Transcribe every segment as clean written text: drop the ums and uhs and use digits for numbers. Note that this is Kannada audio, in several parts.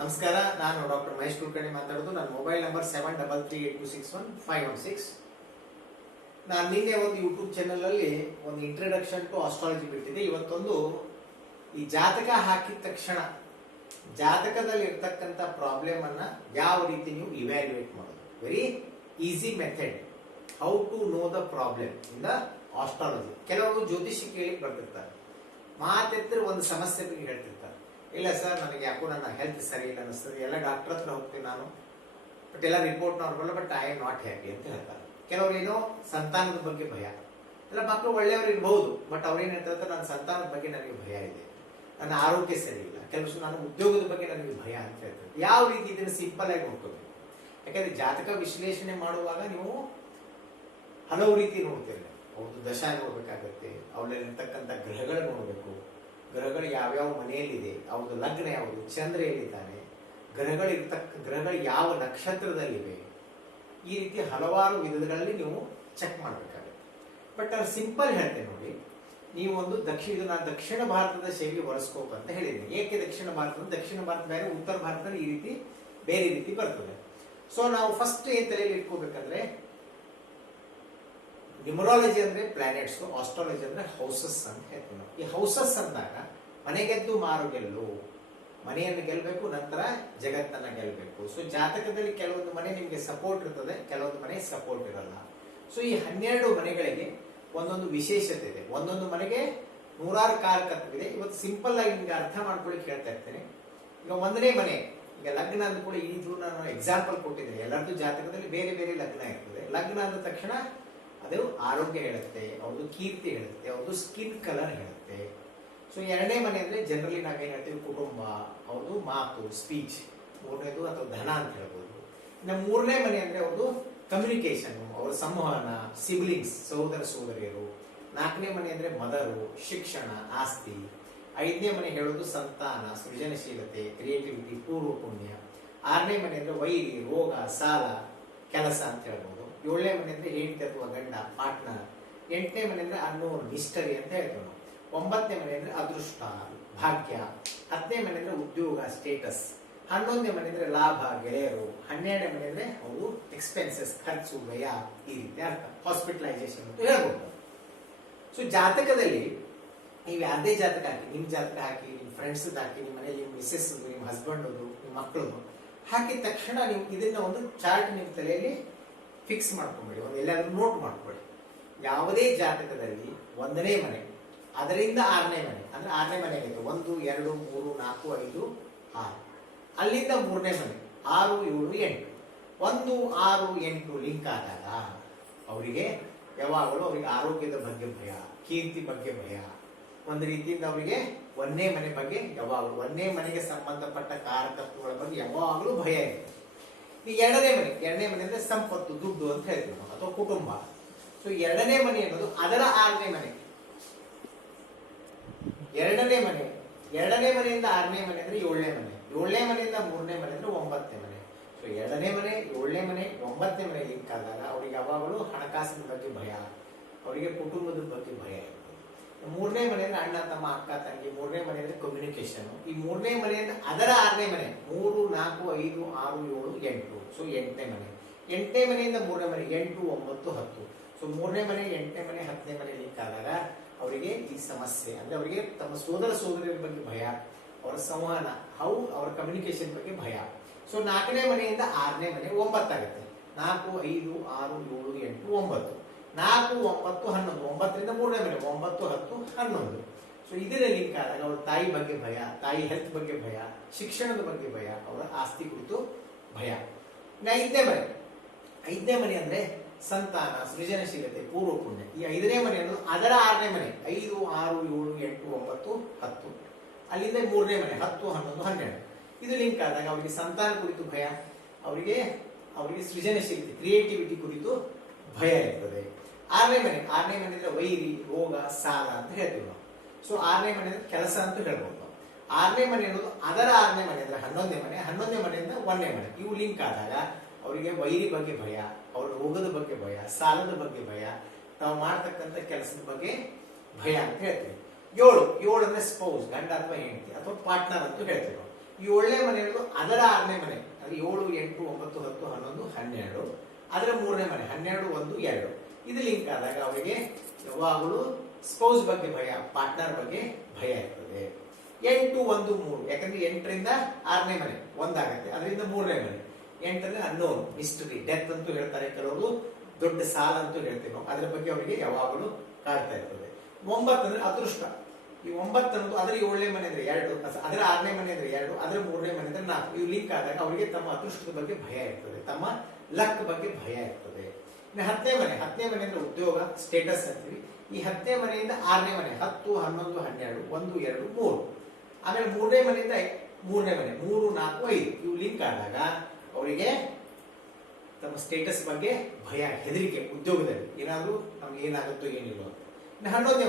ನಮಸ್ಕಾರ, ನಾನು ಡಾಕ್ಟರ್ ಮಹೇಶ್ ಕುಲಕರ್ಣಿ ಮಾತಾಡೋದು. ನನ್ನ ಮೊಬೈಲ್ ನಂಬರ್ 7338261516. ನಾನು ನಿನ್ನೆ ಒಂದು ಯೂಟ್ಯೂಬ್ ಚಾನಲ್ ಅಲ್ಲಿ ಒಂದು ಇಂಟ್ರಡಕ್ಷನ್ ಟು ಆಸ್ಟ್ರಾಲಜಿ ಬಿಟ್ಟಿದೆ. ಇವತ್ತೊಂದು ಈ ಜಾತಕ ಹಾಕಿದ ತಕ್ಷಣ ಜಾತಕದಲ್ಲಿ ಇರ್ತಕ್ಕಂಥ ಪ್ರಾಬ್ಲಮ್ ಅನ್ನ ಯಾವ ರೀತಿ ನೀವು ಇವ್ಯಾಲ್ಯೂಯೇಟ್ ಮಾಡೋದು. Very easy method how to know the problem in the astrology. ಕೆಲವರು ಜ್ಯೋತಿಷಿ ಕೇಳಿ ಬರ್ತಿರ್ತಾರೆ, ಮಾತೆತ್ತಿರ ಒಂದು ಸಮಸ್ಯೆ ಬಗ್ಗೆ ಹೇಳ್ತಿರ್ತಾರೆ. ಇಲ್ಲ ಸರ್, ನನಗೆ ಯಾಕೋ ನನ್ನ ಹೆಲ್ತ್ ಸರಿ ಇಲ್ಲ ಅನಿಸ್ತದೆ, ಎಲ್ಲ ಡಾಕ್ಟರ್ ಹತ್ರ ಹೋಗ್ತೀನಿ ನಾನು, ಬಟ್ ಎಲ್ಲ ರಿಪೋರ್ಟ್ ನೋಡ್ಕೊಳ್ಳ, but I am not happy ಅಂತ ಹೇಳ್ತಾರೆ. ಕೆಲವರು ಏನೋ ಸಂತಾನದ ಬಗ್ಗೆ ಭಯ, ಎಲ್ಲ ಮಕ್ಕಳು ಒಳ್ಳೆಯವರು ಇರಬಹುದು, ಬಟ್ ಅವ್ರೇನ್ ಹೇಳ್ತಾರೆ, ನನ್ನ ಸಂತಾನದ ಬಗ್ಗೆ ನನಗೆ ಭಯ ಇದೆ, ನನ್ನ ಆರೋಗ್ಯ ಸರಿ ಇಲ್ಲ, ಕೆಲವು ನನ್ನ ಉದ್ಯೋಗದ ಬಗ್ಗೆ ನನಗೆ ಭಯ ಅಂತ ಹೇಳ್ತಾರೆ. ಯಾವ ರೀತಿ ಇದನ್ನು ಸಿಂಪಲ್ ಆಗಿ ನೋಡ್ಕೋಬೇಕು. ಯಾಕಂದ್ರೆ ಜಾತಕ ವಿಶ್ಲೇಷಣೆ ಮಾಡುವಾಗ ನೀವು ಹಲವು ರೀತಿ ನೋಡ್ತೀರಿ. ಅವ್ರದ್ದು ದಶಾ ನೋಡ್ಬೇಕಾಗತ್ತೆ, ಅವಳಲ್ಲಿರ್ತಕ್ಕಂಥ ಗ್ರಹಗಳು ನೋಡಬೇಕು, ಗ್ರಹಗಳು ಯಾವ್ಯಾವ ಮನೆಯಲ್ಲಿದೆ, ಅವ್ರದ್ದು ಲಗ್ನ ಯಾವುದು, ಚಂದ್ರ ಎಲ್ಲಿದ್ದಾನೆ, ಗ್ರಹಗಳು ಯಾವ ನಕ್ಷತ್ರದಲ್ಲಿವೆ, ಈ ರೀತಿ ಹಲವಾರು ವಿಧಗಳಲ್ಲಿ ನೀವು ಚೆಕ್ ಮಾಡಬೇಕಾಗುತ್ತೆ. ಬಟ್ ನಾನು ಸಿಂಪಲ್ ಹೇಳ್ತೇನೆ ನೋಡಿ, ನೀವು ಒಂದು ದಕ್ಷಿಣ ಭಾರತದ ಶೈಲಿ ಹೊರಸ್ಕೋಪ್ ಅಂತ ಹೇಳಿದ್ದೀನಿ. ಏಕೆ ದಕ್ಷಿಣ ಭಾರತ ಬೇರೆ, ಉತ್ತರ ಭಾರತದಲ್ಲಿ ಈ ರೀತಿ ಬೇರೆ ರೀತಿ ಬರ್ತದೆ. ಸೊ ನಾವು ಫಸ್ಟ್ ಏನ್ ತಲೆಯಲ್ಲಿ ಇಟ್ಕೋಬೇಕಂದ್ರೆ, ನ್ಯೂಮರಾಲಜಿ ಅಂದ್ರೆ ಪ್ಲಾನೆಟ್ಸ್, ಆಸ್ಟ್ರಾಲಜಿ ಅಂದ್ರೆ ಹೌಸಸ್ ಅಂತ ಹೇಳ್ತೀವಿ ನಾವು. ಈ ಹೌಸಸ್ ಅಂದಾಗ ಮನೆಗೆದ್ದು ಮಾರು ಗೆಲ್ಲು, ಮನೆಯನ್ನು ಗೆಲ್ಲಬೇಕು, ನಂತರ ಜಗತ್ತನ್ನ ಗೆಲ್ಲಬೇಕು. ಸೊ ಜಾತಕದಲ್ಲಿ ಕೆಲವೊಂದು ಮನೆ ನಿಮಗೆ ಸಪೋರ್ಟ್ ಇರ್ತದೆ, ಕೆಲವೊಂದು ಮನೆ ಸಪೋರ್ಟ್ ಇರಲ್ಲ. ಸೊ ಈ 12 ಮನೆಗಳಿಗೆ ಒಂದೊಂದು ವಿಶೇಷತೆ ಇದೆ, ಒಂದೊಂದು ಮನೆಗೆ ನೂರಾರು ಕಾರಕತ್ವವಿದೆ. ಇವತ್ತು ಸಿಂಪಲ್ ಆಗಿ ನಿಮ್ಗೆ ಅರ್ಥ ಮಾಡ್ಕೊಳ್ಳಿಕ್ಕೆ ಹೇಳ್ತಾ ಇರ್ತೇನೆ. ಈಗ 1ನೇ ಮನೆ, ಈಗ ಲಗ್ನ ಅಂದ ಕೂಡ ಇದು ನಾನು ಎಕ್ಸಾಂಪಲ್ ಕೊಟ್ಟಿದ್ದೇನೆ. ಎಲ್ಲರದ್ದು ಜಾತಕದಲ್ಲಿ ಬೇರೆ ಬೇರೆ ಲಗ್ನ ಇರ್ತದೆ. ಲಗ್ನ ಅಂದ ತಕ್ಷಣ ಅದು ಆರೋಗ್ಯ ಹೇಳುತ್ತೆ, ಅವ್ರದ್ದು ಕೀರ್ತಿ ಹೇಳುತ್ತೆ, ಅವ್ರದ್ದು ಸ್ಕಿನ್ ಕಲರ್ ಹೇಳುತ್ತೆ. ಸೊ 2ನೇ ಮನೆ ಅಂದ್ರೆ ಜನರಲಿ ನಾವೇನ್ ಹೇಳ್ತೀವಿ, ಕುಟುಂಬ, ಅವ್ರದ್ದು ಮಾತು, ಸ್ಪೀಚ್, 3ನೇದು ಅಥವಾ ಧನ ಅಂತ ಹೇಳ್ಬೋದು. ಇನ್ನು 3ನೇ ಮನೆ ಅಂದ್ರೆ ಅವ್ರದ್ದು ಕಮ್ಯುನಿಕೇಶನ್, ಅವರ ಸಂವಹನ, ಸಿಬ್ಲಿಂಗ್ಸ್, ಸಹೋದರ ಸಹೋದರಿಯರು. 4ನೇ ಮನೆ ಅಂದ್ರೆ ಮದರು, ಶಿಕ್ಷಣ, ಆಸ್ತಿ. 5ನೇ ಮನೆ ಹೇಳೋದು ಸಂತಾನ, ಸೃಜನಶೀಲತೆ, ಕ್ರಿಯೇಟಿವಿಟಿ, ಪೂರ್ವ ಪುಣ್ಯ. 6ನೇ ಮನೆ ಅಂದ್ರೆ ವೈರಿ, ರೋಗ, ಸಾಲ, ಕೆಲಸ ಅಂತ ಹೇಳ್ಬೋದು. 7ನೇ ಮನೆ ಅಂದ್ರೆ ಹೆಂಡತಿ ಅಥವಾ ಗಂಡ, ಪಾರ್ಟ್ನರ್. 8ನೇ ಮನೆ ಅಂದ್ರೆ ಅನ್ನೋನ್, ಮಿಸ್ಟರಿ ಅಂತ ಹೇಳ್ತೀವಿ ನಾವು. 9ನೇ ಮನೆ ಅಂದ್ರೆ ಅದೃಷ್ಟ, ಭಾಗ್ಯ. 10ನೇ ಮನೆ ಅಂದ್ರೆ ಉದ್ಯೋಗ, ಸ್ಟೇಟಸ್. 11ನೇ ಮನೆ ಅಂದ್ರೆ ಲಾಭ, ಗೆಳೆಯರು. 12ನೇ ಮನೆ ಅಂದ್ರೆ ಅವರು ಎಕ್ಸ್ಪೆನ್ಸಸ್, ಖರ್ಚು, ವ್ಯಯ, ಈ ರೀತಿ ಅರ್ಥ. ಹಾಸ್ಪಿಟಲೈಸೇಷನ್ ಅಂತ ಹೇಳ್ಬೋದು. ಸೊ ಜಾತಕದಲ್ಲಿ ನೀವು ಯಾರದೇ ಜಾತಕ ಹಾಕಿ, ನಿಮ್ ಜಾತಕ ಹಾಕಿ, ನಿಮ್ ಫ್ರೆಂಡ್ಸ್ ಹಾಕಿ, ನಿಮ್ಮ ಮನೇಲಿ ನಿಮ್ಮ ಮಿಸ್ಸಸ್, ನಿಮ್ಮ ಹಸ್ಬೆಂಡ್, ನಿಮ್ಮ ಮಕ್ಕಳು ಹಾಕಿದ ತಕ್ಷಣ ನೀವು ಇದನ್ನ ಒಂದು ಚಾರ್ಟ್ ನಿಮ್ಮ ತಲೆಯಲ್ಲಿ ಫಿಕ್ಸ್ ಮಾಡ್ಕೊಂಬಿಡಿ, ಒಂದು ಎಲ್ಲಾದ್ರೂ ನೋಟ್ ಮಾಡ್ಕೊಳ್ಳಿ. ಯಾವುದೇ ಜಾತಕದಲ್ಲಿ 1ನೇ ಮನೆ, ಅದರಿಂದ 6ನೇ ಮನೆ, ಅಂದ್ರೆ 6ನೇ ಮನೆ ಆಗಿದೆ 1, 2, 3, 4, 5, 6. ಅಲ್ಲಿಂದ 3ನೇ ಮನೆ 6, 7, 8. 1, 6, 8 ಲಿಂಕ್ ಆದಾಗ ಅವರಿಗೆ ಯಾವಾಗಲೂ ಅವರಿಗೆ ಆರೋಗ್ಯದ ಬಗ್ಗೆ ಭಯ, ಕೀರ್ತಿ ಬಗ್ಗೆ ಭಯ. ಒಂದು ರೀತಿಯಿಂದ ಅವರಿಗೆ 1ನೇ ಮನೆ ಬಗ್ಗೆ ಯಾವಾಗಲೂ, 1ನೇ ಮನೆಗೆ ಸಂಬಂಧಪಟ್ಟ ಕಾರಕತ್ವಗಳ ಬಗ್ಗೆ ಯಾವಾಗಲೂ ಭಯ ಇದೆ. ಈ 2ನೇ ಮನೆ ಅಂದ್ರೆ ಸಂಪತ್ತು, ದುಡ್ಡು ಅಂತ ಹೇಳ್ತೀವಿ ನಾವು, ಅಥವಾ ಕುಟುಂಬ. ಸೊ 2ನೇ ಮನೆ ಅನ್ನೋದು ಅದರ 6ನೇ ಮನೆ. 2ನೇ ಮನೆಯಿಂದ 6ನೇ ಮನೆ ಅಂದ್ರೆ 7ನೇ ಮನೆ. 7ನೇ ಮನೆಯಿಂದ 3ನೇ ಮನೆ ಅಂದ್ರೆ 9ನೇ ಮನೆ. ಸೊ 2ನೇ ಮನೆ, 7ನೇ ಮನೆ, 9ನೇ ಮನೆ ಲಿಂಕ್ ಆದಾಗ ಅವ್ರಿಗೆ ಯಾವಾಗಲೂ ಹಣಕಾಸಿನ ಬಗ್ಗೆ ಭಯ, ಅವರಿಗೆ ಕುಟುಂಬದ ಬಗ್ಗೆ ಭಯ ಇರ್ತದೆ. 3ನೇ ಮನೆ ಅಂದ್ರೆ ಅಣ್ಣ, ತಮ್ಮ, ಅಕ್ಕ, ತಂಗಿ. 3ನೇ ಮನೆ ಅಂದ್ರೆ ಕಮ್ಯುನಿಕೇಶನ್. ಈ 3ನೇ ಮನೆಯಿಂದ ಅದರ 6ನೇ ಮನೆ 3, 4, 5, 6, 7, 8. ಸೊ 8ನೇ ಮನೆ. 8ನೇ ಮನೆಯಿಂದ 3ನೇ ಮನೆ 8, 9, 10. ಸೊ 3ನೇ ಮನೆ, 8ನೇ ಮನೆ, 10ನೇ ಮನೆ ಲಿಂಕ್ ಆದಾಗ ಅವರಿಗೆ ಈ ಸಮಸ್ಯೆ ಅಂದ್ರೆ ಅವರಿಗೆ ತಮ್ಮ ಸೋದರ ಸೋದರಿಯರ ಬಗ್ಗೆ ಭಯ, ಅವರ ಸಂವಹನ, ಅವರ ಕಮ್ಯುನಿಕೇಶನ್ ಬಗ್ಗೆ ಭಯ. ಸೊ 4ನೇ ಮನೆಯಿಂದ 6ನೇ ಮನೆ 9 ಆಗುತ್ತೆ. 4, 5, 6, 7, 8, 9. 4, 9, 11. 9ರಿಂದ 3ನೇ ಮನೆ 9, 10, 11. ಸೊ ಇದರ ಲಿಂಕ್ ಆದಾಗ ಅವರ ತಾಯಿ ಬಗ್ಗೆ ಭಯ, ತಾಯಿ ಹೆಲ್ತ್ ಬಗ್ಗೆ ಭಯ, ಶಿಕ್ಷಣದ ಬಗ್ಗೆ ಭಯ, ಅವರ ಆಸ್ತಿ ಕುರಿತು ಭಯ. 5ನೇ ಮನೆ ಅಂದ್ರೆ ಸಂತಾನ, ಸೃಜನಶೀಲತೆ, ಪೂರ್ವ ಪುಣ್ಯ. ಈ 5ನೇ ಮನೆ ಅನ್ನೋದು ಅದರ 6ನೇ ಮನೆ 5, 6, 7, 8, 9, 10. ಅಲ್ಲಿಂದ 3ನೇ ಮನೆ 10, 11, 12. ಇದು ಲಿಂಕ್ ಆದಾಗ ಅವರಿಗೆ ಸಂತಾನ ಕುರಿತು ಭಯ, ಅವರಿಗೆ ಸೃಜನಶೀಲತೆ, ಕ್ರಿಯೇಟಿವಿಟಿ ಕುರಿತು ಭಯ ಇರ್ತದೆ. 6ನೇ ಮನೆ ಅಂದ್ರೆ ವೈರಿ, ರೋಗ, ಸಾಲ ಅಂತ ಹೇಳ್ತೀವಿ ನಾವು. ಸೊ 6ನೇ ಮನೆ ಅಂದ್ರೆ ಕೆಲಸ ಅಂತ ಹೇಳ್ಬೋದು ನಾವು. 6ನೇ ಮನೆ ಅನ್ನೋದು ಅದರ 6ನೇ ಮನೆ ಅಂದ್ರೆ 11ನೇ ಮನೆ. 11ನೇ ಮನೆಯಿಂದ 1ನೇ ಮನೆ. ಇವು ಲಿಂಕ್ ಆದಾಗ ಅವರಿಗೆ ವೈರಿ ಬಗ್ಗೆ ಭಯ, ಅವರ ರೋಗದ ಬಗ್ಗೆ ಭಯ, ಸಾಲದ ಬಗ್ಗೆ ಭಯ, ನಾವು ಮಾಡ್ತಕ್ಕಂಥ ಕೆಲಸದ ಬಗ್ಗೆ ಭಯ ಅಂತ ಹೇಳ್ತೀವಿ. 7 ಅಂದ್ರೆ ಸ್ಪೌಸ್, ಗಂಡ ಅಥವಾ ಹೆಂಡತಿ ಅಥವಾ ಪಾರ್ಟ್ನರ್ ಅಂತ ಹೇಳ್ತೀವಿ ನಾವು. ಏಳನೇ ಮನೆ ಇರೋದು ಅದರ 6ನೇ ಮನೆ, 7, 8, 9, 10, 11, 12, ಅದರ 3ನೇ ಮನೆ 12, 1, 2. ಇದು ಲಿಂಕ್ ಆದಾಗ ಅವರಿಗೆ ಯಾವಾಗಲೂ ಸ್ಪೌಸ್ ಬಗ್ಗೆ ಭಯ, ಪಾರ್ಟ್ನರ್ ಬಗ್ಗೆ ಭಯ ಇರ್ತದೆ. 8, 1, 3, ಯಾಕಂದ್ರೆ 8ರಿಂದ 6ನೇ ಮನೆ ಒಂದಾಗತ್ತೆ, ಅದರಿಂದ 3ನೇ ಮನೆ. 8 ಅನ್ನೋನ್, ಮಿಸ್ಟರಿ, ಡೆತ್ ಅಂತೂ ಹೇಳ್ತಾರೆ ಕೆಲವರು, ದೊಡ್ಡ ಸಾಲ ಅಂತೂ ಹೇಳ್ತೀವಿ ನಾವು, ಅದರ ಬಗ್ಗೆ ಅವರಿಗೆ ಯಾವಾಗಲೂ ಕಾಡ್ತಾ ಇರ್ತದೆ. 9 ಅಂದ್ರೆ ಅದೃಷ್ಟ. ಈ 9 ಅನ್ನೋದು ಅದರ 7ನೇ ಮನೆ ಅಂದ್ರೆ 2, ಅದರ 6ನೇ ಮನೆ ಅಂದ್ರೆ 2, ಅದರ 3ನೇ ಮನೆ ಅಂದ್ರೆ 4. ಇವು ಲಿಂಕ್ ಆದಾಗ ಅವರಿಗೆ ತಮ್ಮ ಅದೃಷ್ಟದ ಬಗ್ಗೆ ಭಯ ಇರ್ತದೆ, ತಮ್ಮ ಲಕ್ ಬಗ್ಗೆ ಭಯ ಇರ್ತದೆ. ಇನ್ನು 10ನೇ ಮನೆ ಅಂದ್ರೆ ಉದ್ಯೋಗ, ಸ್ಟೇಟಸ್ ಅಂತೀವಿ. ಈ 10ನೇ ಮನೆಯಿಂದ 6ನೇ ಮನೆ 10, 11, 12, 1, 2, 3. ಆಮೇಲೆ 3ನೇ ಮನೆಯಿಂದ 3ನೇ ಮನೆ 3, 4, 5. ಇವು ಲಿಂಕ್ ಆದಾಗ ಅವರಿಗೆ ತಮ್ಮ ಸ್ಟೇಟಸ್ ಬಗ್ಗೆ ಭಯ, ಹೆದರಿಕೆ, ಉದ್ಯೋಗದಲ್ಲಿ ಏನಾದ್ರೂ ನಮ್ಗೆ ಏನಾಗುತ್ತೋ ಏನಿಲ್ಲ ಅಂತ. ಇನ್ನು 11ನೇ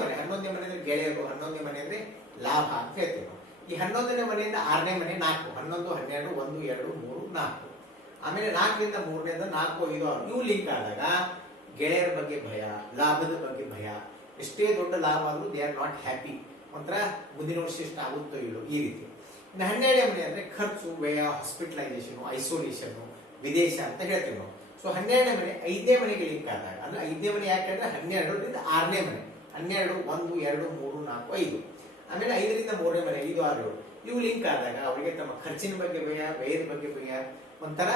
ಮನೆ ಅಂದ್ರೆ ಗೆಳೆಯರು, 11ನೇ ಮನೆ ಅಂದ್ರೆ ಲಾಭ ಅಂತ ಹೇಳ್ತೀವಿ ನಾವು. ಈ 11ನೇ ಮನೆಯಿಂದ 6ನೇ ಮನೆ 4, 11, 12, 1, 2, 3, 4. ಆಮೇಲೆ 4ರಿಂದ 3ನೇದ 4, 5, 6. ಇವು ಲಿಂಕ್ ಆದಾಗ ಗೆಳೆಯರ ಬಗ್ಗೆ ಭಯ, ಲಾಭದ ಬಗ್ಗೆ ಭಯ. ಎಷ್ಟೇ ದೊಡ್ಡ ಲಾಭ ಆದ್ರೂ ದೇ ಆರ್ ನಾಟ್ ಹ್ಯಾಪಿ, ಒಂಥರ ಮುಂದಿನ ವರ್ಷ ಎಷ್ಟು ಆಗುತ್ತೋ ಇಲ್ಲೋ ಈ ರೀತಿ. ಇನ್ನು 12ನೇ ಮನೆ ಅಂದ್ರೆ ಖರ್ಚು, ವ್ಯಯ, ಹಾಸ್ಪಿಟಲೈಸೇಷನ್, ಐಸೋಲೇಷನ್, ವಿದೇಶ ಅಂತ ಹೇಳ್ತೀವಿ ನಾವು. ಸೊ 12ನೇ ಮನೆ 5ನೇ ಮನೆಗೆ ಲಿಂಕ್ ಆದಾಗ, ಅಂದ್ರೆ 5ನೇ ಮನೆ ಯಾಕಂದ್ರೆ 12ರಿಂದ 6ನೇ ಮನೆ 12, 1, 2, 3, 4, 5. ಆಮೇಲೆ 5ರಿಂದ 3ನೇ ಮನೆ 5, 6, 7. ಇವು ಲಿಂಕ್ ಆದಾಗ ಅವರಿಗೆ ತಮ್ಮ ಖರ್ಚಿನ ಬಗ್ಗೆ ಭಯ, ವ್ಯಯದ ಬಗ್ಗೆ ಭಯ, ಒಂಥರ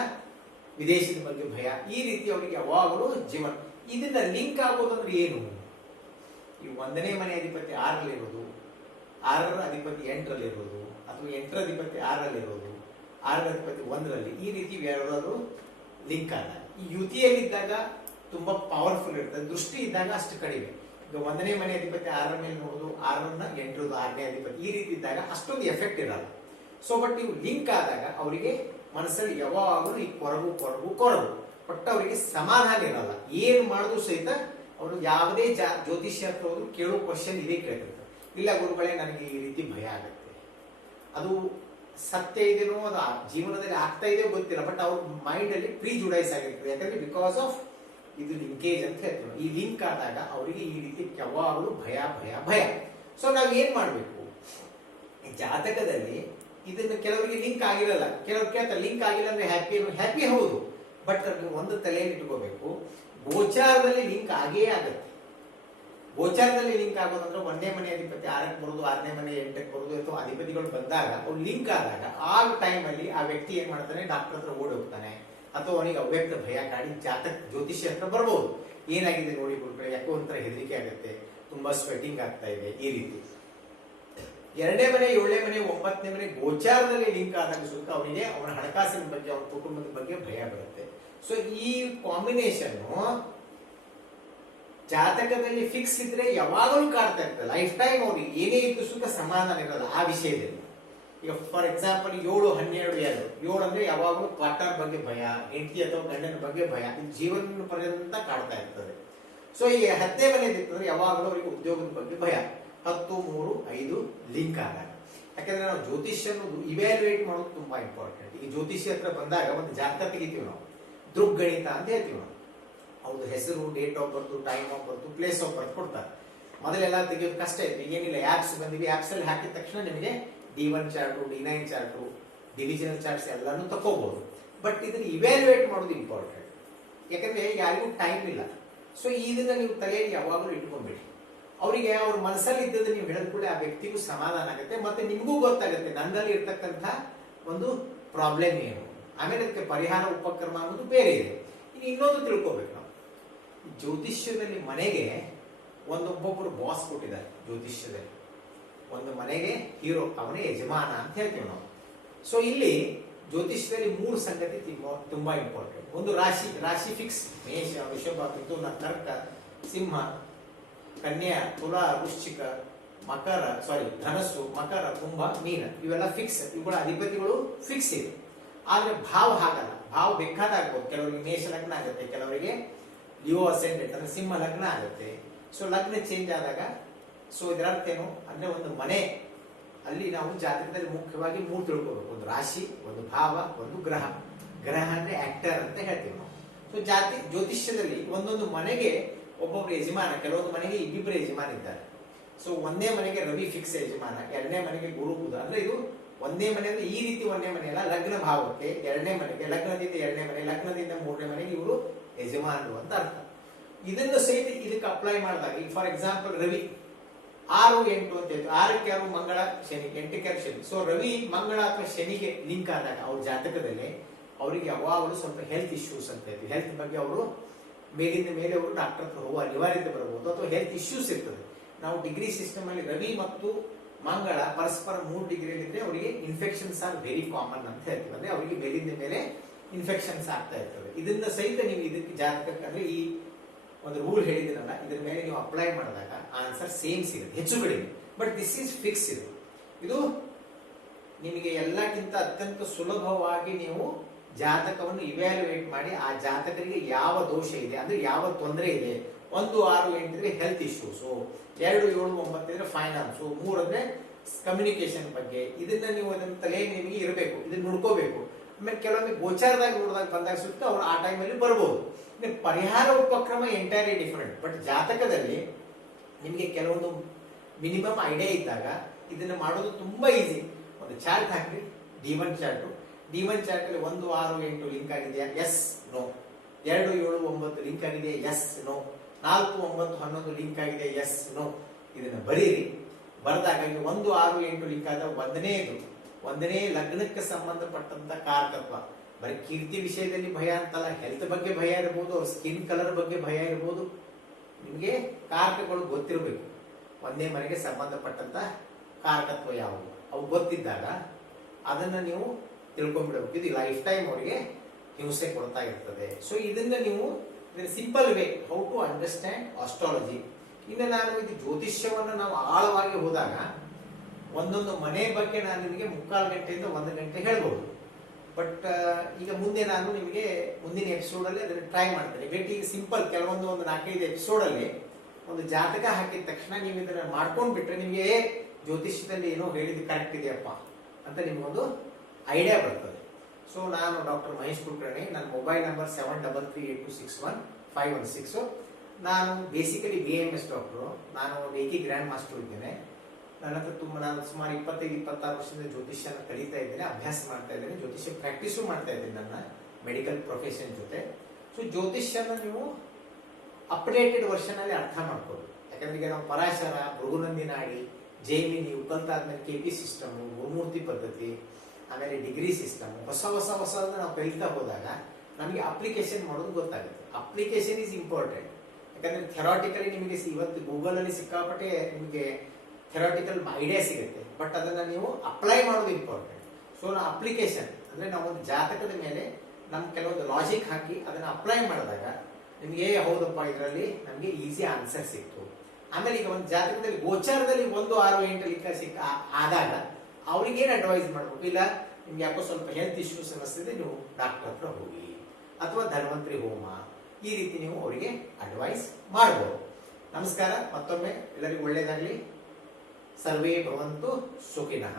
ವಿದೇಶದ ಬಗ್ಗೆ ಭಯ. ಈ ರೀತಿ ಅವರಿಗೆ ಯಾವಾಗಲೂ ಜೀವನ. ಇದನ್ನ ಲಿಂಕ್ ಆಗೋದಂದ್ರೆ ಏನು? ಈ 1ನೇ ಮನೆ ಅಧಿಪತಿ 6ರಲ್ಲಿರೋದು, 6ರ ಅಧಿಪತಿ 8ರಲ್ಲಿರೋದು, ಅಥವಾ 8ರ ಅಧಿಪತಿ 6ರಲ್ಲಿರೋದು, 6ರ ಅಧಿಪತಿ 1ರಲ್ಲಿ, ಈ ರೀತಿ ಯಾರಾದರೂ ಲಿಂಕ್ ಆದ. ಈ ಯುತಿಯಲ್ಲಿದ್ದಾಗ ತುಂಬಾ ಪವರ್ಫುಲ್ ಇರ್ತದೆ, ದೃಷ್ಟಿ ಇದ್ದಾಗ ಅಷ್ಟು ಕಡಿಮೆ. ಈಗ 1ನೇ ಮನೆ ಅಧಿಪತಿ 6ರ ಮೇಲೆ ನೋಡೋದು, 6ರನ್ನ 8ರದು 6ನೇ ಅಧಿಪತಿ, ಈ ರೀತಿ ಇದ್ದಾಗ ಅಷ್ಟೊಂದು ಎಫೆಕ್ಟ್ ಇರಲ್ಲ. ಸೊ ಬಟ್ ಇವು ಲಿಂಕ್ ಆದಾಗ ಅವರಿಗೆ ಮನಸ್ಸಲ್ಲಿ ಯಾವಾಗಲೂ ಈ ಕೊರಗು, ಬಟ್ ಅವರಿಗೆ ಸಮಾಧಾನ ಇರಲ್ಲ. ಏನು ಮಾಡಿದ್ರು ಸಹಿತ ಅವರು ಯಾವುದೇ ಜ್ಯೋತಿಷ್ಯ ಹತ್ರ ಹೋದ್ರು ಕೇಳೋ ಕ್ವಶನ್ ಇದೇ ಕೇಳ್ತಿರ್ತಾರೆ, ಇಲ್ಲ ಗುರುಗಳೇ ನನಗೆ ಈ ರೀತಿ ಭಯ ಆಗುತ್ತೆ, ಅದು ಸತ್ಯ ಇದೆನೋ ಅದು ಜೀವನದಲ್ಲಿ ಆಗ್ತಾ ಇದೆಯೋ ಗೊತ್ತಿಲ್ಲ, ಬಟ್ ಅವ್ರ ಮೈಂಡ್ ಅಲ್ಲಿ ಪ್ರೀಜುಡೈಸ್ ಆಗಿರ್ತದೆ. ಯಾಕಂದ್ರೆ ಬಿಕಾಸ್ ಆಫ್ ಇದು ಲಿಂಕೇಜ್ ಅಂತ ಹೇಳ್ತೀವಿ. ಈ ಲಿಂಕ್ ಆದಾಗ ಅವರಿಗೆ ಈ ರೀತಿ ಯಾವಾಗಲೂ ಭಯ. ಸೊ ನಾವ್ ಏನ್ ಮಾಡ್ಬೇಕು? ಜಾತಕದಲ್ಲಿ ಇದನ್ನ ಕೆಲವರಿಗೆ ಲಿಂಕ್ ಆಗಿರಲ್ಲ, ಕೆಲವ್ರು ಕೇಳ್ತಾರೆ ಲಿಂಕ್ ಆಗಿಲ್ಲ ಅಂದ್ರೆ ಹ್ಯಾಪಿ ಹೌದು, ಬಟ್ ನೀವು ಒಂದು ತಲೆಯಲ್ಲಿ ಇಟ್ಕೋಬೇಕು, ಗೋಚಾರದಲ್ಲಿ ಲಿಂಕ್ ಆಗೇ ಆಗುತ್ತೆ. ಗೋಚಾರದಲ್ಲಿ ಲಿಂಕ್ ಆಗೋದಂದ್ರೆ 1ನೇ ಮನೆ ಅಧಿಪತಿ 6ಕ್ಕೆ ಬರೋದು, 6ನೇ ಮನೆ 8ಕ್ಕೆ ಬರೋದು, ಅಥವಾ ಅಧಿಪತಿಗಳು ಬಂದಾಗ ಅವ್ರು ಲಿಂಕ್ ಆದಾಗ ಆ ಟೈಮ್ ಅಲ್ಲಿ ಆ ವ್ಯಕ್ತಿ ಏನ್ ಮಾಡ್ತಾನೆ, ಡಾಕ್ಟರ್ ಹತ್ರ ಓಡಿ ಹೋಗ್ತಾನೆ, ಅಥವಾ ಅವನಿಗೆ ಅವ್ಯಕ್ತ ಭಯ ಕಾಡಿ ಜ್ಯೋತಿಷ್ಯ ಹತ್ರ ಬರ್ಬೋದು. ಏನಾಗಿದೆ ನೋಡಿ ಗುರುಗಳೇ, ಯಾಕೋ ಒಂಥರ ಹೆದರಿಕೆ ಆಗುತ್ತೆ, ತುಂಬಾ ಸ್ವೆಟಿಂಗ್ ಆಗ್ತಾ ಇದೆ, ಈ ರೀತಿ. 2ನೇ ಮನೆ 7ನೇ ಮನೆ 9ನೇ ಮನೆ ಗೋಚಾರದಲ್ಲಿ ಲಿಂಕ್ ಆದಾಗ ಸುತ್ತ ಅವನಿಗೆ ಅವನ ಹಣಕಾಸಿನ ಬಗ್ಗೆ, ಅವನ ಕುಟುಂಬದ ಬಗ್ಗೆ ಭಯ ಬರುತ್ತೆ. ಸೊ ಈ ಕಾಂಬಿನೇಷನ್ ಜಾತಕದಲ್ಲಿ ಫಿಕ್ಸ್ ಇದ್ರೆ ಯಾವಾಗಲೂ ಕಾಡ್ತಾ ಇರ್ತದೆ, ಲೈಫ್ ಟೈಮ್ ಅವ್ರಿಗೆ ಏನೇ ಇದ್ದು ಸುತ್ತ ಸಮಾಧಾನ ಇರಲ್ಲ ಆ ವಿಷಯದಲ್ಲಿ. ಈಗ ಫಾರ್ ಎಕ್ಸಾಂಪಲ್ 7, 12, 2. 7 ಅಂದ್ರೆ ಯಾವಾಗಲೂ ಪಾರ್ಟ್ನರ್ ಬಗ್ಗೆ ಭಯ, ಹೆಂಡತಿ ಅಥವಾ ಗಂಡನ ಬಗ್ಗೆ ಭಯ, ಜೀವನ ಪರ್ಯಂತ ಕಾಡ್ತಾ ಇರ್ತದೆ. ಸೊ ಈ 10ನೇ ಮನೆ ಇರ್ತಂದ್ರೆ ಯಾವಾಗಲೂ ಅವರಿಗೆ ಉದ್ಯೋಗದ ಬಗ್ಗೆ ಭಯ. 10, 3, 5 ಲಿಂಕ್ ಆದಾಗ. ಯಾಕಂದ್ರೆ ನಾವು ಜ್ಯೋತಿಷ್ಯ ಅನ್ನೋದು ಇವ್ಯಾಲ್ಯೂಯೇಟ್ ಮಾಡೋದು ತುಂಬಾ ಇಂಪಾರ್ಟೆಂಟ್. ಈ ಜ್ಯೋತಿಷ್ಯ ಹತ್ರ ಬಂದಾಗ ಒಂದು ಜಾತಕ ತೆಗಿತೀವಿ ನಾವು, ದೃಗ್ಗಣಿತ ಅಂತ ಹೇಳ್ತೀವಿ ನಾವು. ಅವ್ರದ್ದು ಹೆಸರು, date of birth, time of birth, place of birth ಕೊಡ್ತಾರೆ. ಮೊದಲೆಲ್ಲ ತೆಗಿಯೋದು ಕಷ್ಟ ಇತ್ತು, ಏನಿಲ್ಲ ಆಪ್ಸ್ ಬಂದಿವಿ, ಆಪ್ಸ್ ಅಲ್ಲಿ ಹಾಕಿದ ತಕ್ಷಣ ನಿಮಗೆ D1 chart, D9 chart, divisional charts ಎಲ್ಲಾನು ತಕೋಬಹುದು. ಬಟ್ ಇದನ್ನ ಇವ್ಯಾಲ್ಯೂಯೇಟ್ ಮಾಡೋದು ಇಂಪಾರ್ಟೆಂಟ್, ಯಾಕಂದ್ರೆ ಯಾರಿಗೂ ಟೈಮ್ ಇಲ್ಲ. ಸೊ ಇದನ್ನ ನೀವು ತಲೆಯಲ್ಲಿ ಯಾವಾಗಲೂ ಇಟ್ಕೊಂಡ್ಬಿಡಿ. ಅವರಿಗೆ ಅವ್ರ ಮನಸ್ಸಲ್ಲಿ ಇದ್ದದ್ದು ನೀವು ಹೇಳಿದ ಕೂಡ ಆ ವ್ಯಕ್ತಿಗೂ ಸಮಾಧಾನ ಆಗುತ್ತೆ, ಮತ್ತೆ ನಿಮಗೂ ಗೊತ್ತಾಗುತ್ತೆ ನನ್ನಲ್ಲಿ ಇರ್ತಕ್ಕಂಥ ಒಂದು ಪ್ರಾಬ್ಲಮ್ ಏನು, ಆಮೇಲೆ ಅದಕ್ಕೆ ಪರಿಹಾರ ಉಪಕ್ರಮ ಅನ್ನೋದು ಬೇರೆ ಇದೆ. ಇನ್ನು ಇನ್ನೊಂದು ತಿಳ್ಕೊಬೇಕು ನಾವು, ಜ್ಯೋತಿಷ್ಯದಲ್ಲಿ ಮನೆಗೆ ಒಬ್ಬೊಬ್ಬರು ಬಾಸ್ ಕೊಟ್ಟಿದ್ದಾರೆ. ಜ್ಯೋತಿಷ್ಯದಲ್ಲಿ ಒಂದು ಮನೆಗೆ ಹೀರೋ, ಅವನೇ ಯಜಮಾನ ಅಂತ ಹೇಳ್ತೀವಿ ನಾವು. ಸೊ ಇಲ್ಲಿ ಜ್ಯೋತಿಷ್ಯದಲ್ಲಿ 3 ಸಂಗತಿ ತುಂಬಾ ಇಂಪಾರ್ಟೆಂಟ್. ಒಂದು ರಾಶಿ ಫಿಕ್ಸ್, ಮೇಷ, ವೃಷಭ, ಮಿಥುನ, ಕರ್ಕ, ಸಿಂಹ, ಕನ್ಯಾ, ತುಲಾ, ವೃಶ್ಚಿಕ, ಧನಸ್ಸು, ಮಕರ, ಕುಂಭ, ಮೀನ, ಇವೆಲ್ಲ ಫಿಕ್ಸ್. ಇವುಗಳ ಅಧಿಪತಿಗಳು ಫಿಕ್ಸ್ ಇದೆ. ಆದ್ರೆ ಭಾವ ಹಾಗಲ್ಲ, ಭಾವ ಬೇಕಾದಾಗ್ಬೋದು. ಕೆಲವರಿಗೆ ಮೇಷ ಲಗ್ನ ಆಗುತ್ತೆ, ಕೆಲವರಿಗೆ ಲಿಯೋ ಅಸೆಂಡೆಂಟ್ ಅಂದ್ರೆ ಸಿಂಹ ಲಗ್ನ ಆಗುತ್ತೆ. ಸೊ ಲಗ್ನ ಚೇಂಜ್ ಆದಾಗ, ಸೊ ಇದರ ಅರ್ಥ ಏನು ಅಂದ್ರೆ ಒಂದು ಮನೆ ಅಲ್ಲಿ ನಾವು ಜಾತಕದಲ್ಲಿ ಮುಖ್ಯವಾಗಿ 3 ತಿಳ್ಕೋಬೇಕು. ಒಂದು ರಾಶಿ, ಒಂದು ಭಾವ, ಒಂದು ಗ್ರಹ. ಗ್ರಹ ಅಂದ್ರೆ ಆಕ್ಟರ್ ಅಂತ ಹೇಳ್ತೀವಿ ನಾವು. ಸೊ ಜ್ಯೋತಿಷ್ಯದಲ್ಲಿ ಒಂದೊಂದು ಮನೆಗೆ ಒಬ್ಬೊಬ್ರು ಯಜಮಾನ, ಕೆಲವೊಂದು ಮನೆಗೆ ಇಬ್ಬಿಬ್ಬರು ಯಜಮಾನ ಇದ್ದಾರೆ. ಸೊ 1ನೇ ಮನೆಗೆ ರವಿ ಫಿಕ್ಸ್ ಯಜಮಾನ, 2ನೇ ಮನೆಗೆ ಗುರು ಬುಧ, ಅಂದ್ರೆ ಇದು ಒಂದೇ ಮನೆ ಅಂದ್ರೆ ಈ ರೀತಿ ಒಂದೇ ಮನೆ ಅಲ್ಲ, ಲಗ್ನ ಭಾವಕ್ಕೆ ಎರಡನೇ ಮನೆಗೆ, ಲಗ್ನದಿಂದ ಎರಡನೇ ಮನೆ, ಲಗ್ನದಿಂದ ಮೂರನೇ ಮನೆಗೆ ಇವರು ಯಜಮಾನರು ಅಂತ ಅರ್ಥ. ಇದನ್ನು ಸಹಿತ ಇದಕ್ಕೆ ಅಪ್ಲೈ ಮಾಡಿದಾಗ, ಈಗ ಫಾರ್ ಎಕ್ಸಾಂಪಲ್ ರವಿ 6, 8 ಅಂತ ಹೇಳ್ತೀವಿ. 6ಕ್ಕೆ ಯಾರು ಮಂಗಳ ಶನಿ, 8ಕ್ಕೆ ಯಾರು ಶನಿ. ಸೊ ರವಿ ಮಂಗಳ ಅಥವಾ ಶನಿಗೆ ಲಿಂಕ್ ಆದಾಗ ಅವ್ರ ಜಾತಕದಲ್ಲಿ ಅವರಿಗೆ ಯಾವಾಗಲೂ ಸ್ವಲ್ಪ ಹೆಲ್ತ್ ಇಶ್ಯೂಸ್ ಅಂತ ಹೇಳ್ತೀವಿ. ಹೆಲ್ತ್ ಬಗ್ಗೆ ಅವರು ಮೇಲಿಂದ ಮೇಲೆ ಅವರು ಡಾಕ್ಟರ್ ಹತ್ರ ಹೋಗುವ ಅನಿವಾರ್ಯತೆ ಬರಬಹುದು, ಅಥವಾ ಹೆಲ್ತ್ ಇಶ್ಯೂಸ್ ಇರ್ತದೆ. ನಾವು ಡಿಗ್ರಿ ಸಿಸ್ಟಮ್ ಅಲ್ಲಿ ರವಿ ಮತ್ತು ಮಂಗಳ ಪರಸ್ಪರ 3 ಡಿಗ್ರಿಯಲ್ಲಿ ಇದ್ರೆ ಅವರಿಗೆ ಇನ್ಫೆಕ್ಷನ್ಸ್ ಆರ್ ವೆರಿ ಕಾಮನ್ ಅಂತ ಹೇಳ್ತೀವಿ. ಅಂದ್ರೆ ಅವರಿಗೆ ಮೇಲಿಂದ ಮೇಲೆ ಇನ್ಫೆಕ್ಷನ್ಸ್ ಆಗ್ತಾ ಇರ್ತದೆ. ಇದನ್ನ ಸಹಿತ ನೀವು ಇದಕ್ಕೆ ಜಾತಕಕ್ಕೆ ಅಂದ್ರೆ ಈ ಒಂದು ರೂಲ್ ಹೇಳಿದಿರಲ್ಲ, ಇದ್ರ ಮೇಲೆ ನೀವು ಅಪ್ಲೈ ಮಾಡಿದಾಗ ಆನ್ಸರ್ ಸೇಮ್ ಸಿಗುತ್ತೆ, ಹೆಚ್ಚು ಕಡಿಮೆ. But this is fix. ಇದು ನಿಮಗೆ ಎಲ್ಲಕ್ಕಿಂತ ಅತ್ಯಂತ ಸುಲಭವಾಗಿ ನೀವು ಜಾತಕವನ್ನು ಇವ್ಯಾಲ್ಯುಯೇಟ್ ಮಾಡಿ ಆ ಜಾತಕರಿಗೆ ಯಾವ ದೋಷ ಇದೆ ಅಂದ್ರೆ ಯಾವ ತೊಂದರೆ ಇದೆ. 1, 6, 8 ಇದ್ರೆ ಹೆಲ್ತ್ ಇಶ್ಯೂಸ್, 2, 7, 9 ಇದ್ರೆ ಫೈನಾನ್ಸ್, 3 ಅಂದ್ರೆ ಕಮ್ಯುನಿಕೇಶನ್ ಬಗ್ಗೆ. ಇದನ್ನ ನೀವು ಅದನ್ನ ತಲೆ ನಿಮಗೆ ಇರಬೇಕು, ಇದನ್ನ ನೋಡ್ಕೋಬೇಕು. ಆಮೇಲೆ ಕೆಲವೊಮ್ಮೆ ಗೋಚಾರದಾಗ ನೋಡಿದಾಗ ಬಂದಾಗ ಸುತ್ತ ಅವ್ರು ಆ ಟೈಮಲ್ಲಿ ಬರ್ಬೋದು. ಪರಿಹಾರ ಉಪಕ್ರಮ ಎಂಟೈರ್ಲಿ ಡಿಫರೆಂಟ್. ಬಟ್ ಜಾತಕದಲ್ಲಿ ನಿಮಗೆ ಕೆಲವೊಂದು ಮಿನಿಮಮ್ ಐಡಿಯಾ ಇದ್ದಾಗ ಇದನ್ನ ಮಾಡೋದು ತುಂಬಾ ಈಸಿ. ಒಂದು ಚಾರ್ಟ್ ಹಾಕಿ, D1 ಚಾರ್ಟ್. D1 ಚಾರ್ಟ್ ಅಲ್ಲಿ 1, 6, 8 ಲಿಂಕ್ ಆಗಿದೆಯಾ? Yes, no. 2, 7, 9 ಲಿಂಕ್ ಆಗಿದೆ? Yes, no. 4, 9, 11 ಲಿಂಕ್ ಆಗಿದೆ? Yes, no. ಇದನ್ನ ಬರೀರಿ. ಬರೆದಾಗ 1, 6, 8 ಲಿಂಕ್ ಆದ ಒಂದನೇ ಲಗ್ನಕ್ಕೆ ಸಂಬಂಧಪಟ್ಟಂತ ಕಾರಕತ್ವ. ಬರೀ ಕೀರ್ತಿ ವಿಷಯದಲ್ಲಿ ಭಯ ಅಂತಲ್ಲ, ಹೆಲ್ತ್ ಬಗ್ಗೆ ಭಯ ಇರಬಹುದು, ಅವ್ರ ಸ್ಕಿನ್ ಕಲರ್ ಬಗ್ಗೆ ಭಯ ಇರಬಹುದು. ನಿಮಗೆ ಕಾರಕಗಳು ಗೊತ್ತಿರಬೇಕು. ಒಂದೇ ಮನೆಗೆ ಸಂಬಂಧಪಟ್ಟಂತ ಕಾರಕತ್ವ ಯಾವುದು ಅವು ಗೊತ್ತಿದ್ದಾಗ ಅದನ್ನ ನೀವು ತಿಳ್ಕೊಂಡ್ಬಿಡಬೇಕು. ಇದು ಲೈಫ್ ಟೈಮ್ ಅವರಿಗೆ ಹಿಂಸೆ ಕೊಡ್ತಾ ಇರ್ತದೆ. ಸೊ ಇದನ್ನ ನೀವು simple way how to understand astrology. ಇನ್ನು ನಾನು ಇದು ಜ್ಯೋತಿಷ್ಯವನ್ನು ನಾವು ಆಳವಾಗಿ ಹೋದಾಗ ಒಂದೊಂದು ಮನೆ ಬಗ್ಗೆ ನಾನು ನಿಮಗೆ 3/4 ಗಂಟೆಯಿಂದ 1 ಗಂಟೆ ಹೇಳ್ಬಹುದು. ಬಟ್ ಈಗ ಮುಂದೆ ನಾನು ನಿಮಗೆ ಮುಂದಿನ ಎಪಿಸೋಡ್ ಅಲ್ಲಿ ಅದನ್ನು ಟ್ರೈ ಮಾಡ್ತೇನೆ. ಬಟ್ ಈಗ ಸಿಂಪಲ್ ಕೆಲವೊಂದು 4-5 ಎಪಿಸೋಡ್ ಅಲ್ಲಿ ಒಂದು ಜಾತಕ ಹಾಕಿದ ತಕ್ಷಣ ನೀವು ಇದನ್ನ ಮಾಡ್ಕೊಂಡ್ ಬಿಟ್ರೆ ನಿಮಗೆ ಜ್ಯೋತಿಷ್ಯದಲ್ಲಿ ಏನೋ ಹೇಳಿದ್ದು ಕರೆಕ್ಟ್ ಇದೆಯಪ್ಪ ಅಂತ ನಿಮ್ಗೊಂದು ಐಡಿಯಾ ಬರ್ತದೆ. ಸೊ ನಾನು ಡಾಕ್ಟರ್ ಮಹೇಶ್ ಕುಲಕರ್ಣಿ. ನನ್ನ ಮೊಬೈಲ್ ನಂಬರ್ 7338261516. ನಾನು ಬೇಸಿಕಲಿ BAMS ಡಾಕ್ಟರು. ನಾನು ರೇಖಿ ಗ್ರ್ಯಾಂಡ್ ಮಾಸ್ಟರ್ ಇದ್ದೇನೆ. ನನ್ನ ಹತ್ರ ನಾನು ಸುಮಾರು 25-26 ವರ್ಷದಿಂದ ಜ್ಯೋತಿಷ್ಯನ ಕಲಿತಾ ಇದ್ದೇನೆ, ಅಭ್ಯಾಸ ಮಾಡ್ತಾ ಇದ್ದೇನೆ, ಜ್ಯೋತಿಷ್ಯ ಪ್ರಾಕ್ಟೀಸು ಮಾಡ್ತಾ ಇದ್ದೇನೆ ನನ್ನ ಮೆಡಿಕಲ್ ಪ್ರೊಫೆಷನ್ ಜೊತೆ. ಸೊ ಜ್ಯೋತಿಷ್ಯನ ನೀವು ಅಪ್ಡೇಟೆಡ್ ವರ್ಷನ್ ಅಲ್ಲಿ ಅರ್ಥ ಮಾಡ್ಬೋದು. ಯಾಕಂದ್ರೆ ಈಗ ನಾವು ಪರಾಶರ, ಭೃಗುನಂದಿ ನಾಡಿ, ಜೈಮಿನಿ ನೀವು ಕಲ್ತಾದ್ಮೇಲೆ KP ಸಿಸ್ಟಮ್, ಗುರುಮೂರ್ತಿ ಪದ್ಧತಿ, ಆಮೇಲೆ ಡಿಗ್ರಿ ಸಿಸ್ಟಮ್, ಹೊಸ ನಾವು ಕಲಿತಾ ಹೋದಾಗ ನಮಗೆ ಅಪ್ಲಿಕೇಶನ್ ಮಾಡೋದು ಗೊತ್ತಾಗುತ್ತೆ. Application is important. ಯಾಕಂದ್ರೆ ಥೆರಾಟಿಕಲಿ ನಿಮಗೆ ಇವತ್ತು ಗೂಗಲ್ ಅಲ್ಲಿ ಸಿಕ್ಕಾಪಟ್ಟೆ ನಿಮಗೆ ಥೆರಾಟಿಕಲ್ ಐಡಿಯಾ ಸಿಗುತ್ತೆ, ಬಟ್ ಅದನ್ನ ನೀವು ಅಪ್ಲೈ ಮಾಡೋದು ಇಂಪಾರ್ಟೆಂಟ್. ಸೊ ನಾವು ಅಪ್ಲಿಕೇಶನ್ ಅಂದ್ರೆ ನಾವು ಒಂದು ಜಾತಕದ ಮೇಲೆ ನಮ್ ಕೆಲವೊಂದು ಲಾಜಿಕ್ ಹಾಕಿ ಅದನ್ನ ಅಪ್ಲೈ ಮಾಡಿದಾಗ ನಿಮಗೆ ಹೌದಪ್ಪ ಇದರಲ್ಲಿ ನಮಗೆ ಈಸಿ ಆನ್ಸರ್ ಸಿಕ್ತು. ಆಮೇಲೆ ಈಗ ಒಂದು ಜಾತಕದಲ್ಲಿ ಗೋಚಾರದಲ್ಲಿ 1, 6, 8 ಲಿಂಕ್ ಆದಾಗ ಅವ್ರಿಗೇನು ಅಡ್ವೈಸ್ ಮಾಡ್ಬೇಕು? ಇಲ್ಲ ನಿಮ್ಗೆ ಯಾಕೋ ಸ್ವಲ್ಪ ಹೆಲ್ತ್ ಇಶ್ಯೂಸ್ ಅನ್ನಿಸ್ತಿದೆ, ನೀವು ಡಾಕ್ಟರ್ ಹತ್ರ ಹೋಗಿ, ಅಥವಾ ಧನ್ವಂತರಿ ಹೋಮ, ಈ ರೀತಿ ನೀವು ಅವರಿಗೆ ಅಡ್ವೈಸ್ ಮಾಡಬಹುದು. ನಮಸ್ಕಾರ. ಮತ್ತೊಮ್ಮೆ ಎಲ್ಲರಿಗೂ ಒಳ್ಳೆಯದಾಗಲಿ. ಸರ್ವೇ ಭವಂತು ಸುಖಿನಃ.